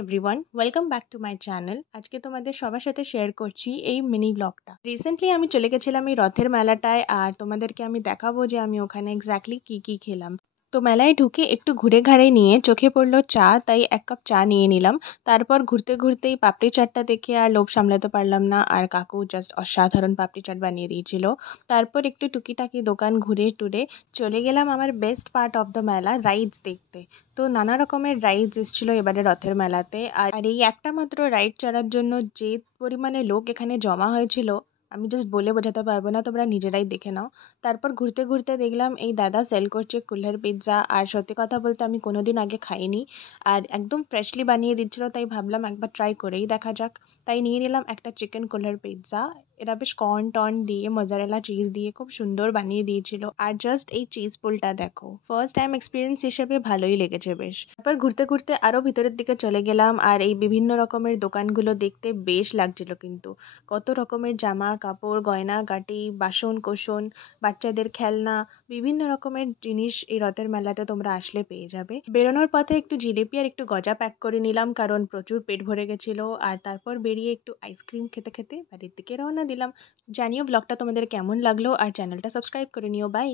Everyone, welcome back to my channel. আজকে তোমাদের সবার সাথে শেয়ার করছি এই মিনি ব্লগটা। রিসেন্টলি আমি চলে গেছিলাম এই রথের মেলাটায়, আর তোমাদেরকে আমি দেখাবো যে আমি ওখানে এক্স্যাক্টলি কী কী খেলাম। তো মেলায় ঢুকে একটু ঘুরে ঘাড়ে নিয়ে চোখে পড়লো চা, তাই 1 কাপ চা নিয়ে নিলাম। তারপর ঘুরতে ঘুরতেই পাপড়ি চাটটা দেখে আর লোভ সামলাতে পারলাম না, আর কাকু জাস্ট অসাধারণ পাপড়ি চাট বানিয়ে দিয়েছিল। তারপর একটু টুকিটাকি দোকান ঘুরে টুরে চলে গেলাম আমার বেস্ট পার্ট অফ দ্য মেলা, রাইডস দেখতে। তো নানা রকমের রাইডস এসেছিল এবারে রথের মেলাতে। আর এই একটা মাত্র রাইড চড়ার জন্য যে পরিমাণে লোক এখানে জমা হয়েছিল, আমি জাস্ট বলে বোঝাতে পারবো না, তোমরা নিজেরাই দেখে নাও। তারপর ঘুরতে ঘুরতে দেখলাম এই দাদা সেল করছে কুল্হার পিৎজা, আর সত্যি কথা বলতে আমি কোনোদিন আগে খাইনি, আর একদম ফ্রেশলি বানিয়ে দিচ্ছিল, তাই ভাবলাম একবার ট্রাই করেই দেখা যাক। তাই নিয়ে নিলাম একটা চিকেন কুল্হার পিৎজা। এরা বেশ কর্ন টর্ন দিয়ে মজারেলা চিজ দিয়ে খুব সুন্দর বানিয়ে দিয়েছিল। আর জাস্ট এই চিজ পুলটা দেখো, ফার্স্ট টাইম এক্সপিরিয়েন্স হিসেবে ভালোই লেগেছে বেশ। তারপর ঘুরতে ঘুরতে আরও ভিতরের দিকে চলে গেলাম, আর এই বিভিন্ন রকমের দোকানগুলো দেখতে বেশ লাগছিল কিন্তু। কত রকমের জামা কাপড়, গয়না গাটি, বাসন কোসন, বাচ্চাদের খেলনা, বিভিন্ন রকমের জিনিস এই রথের মেলাতে তোমরা আসলে পেয়ে যাবে। বেরোনোর পথে একটু জিলিপি আর একটু গজা প্যাক করে নিলাম, কারণ প্রচুর পেট ভরে গেছিলো। আর তারপর বেরিয়ে একটু আইসক্রিম খেতে খেতে বাড়ির দিকে রওনা দিলাম। জানিও ব্লগটা তোমাদের কেমন লাগলো, আর চ্যানেলটা সাবস্ক্রাইব করে নিও। বাই।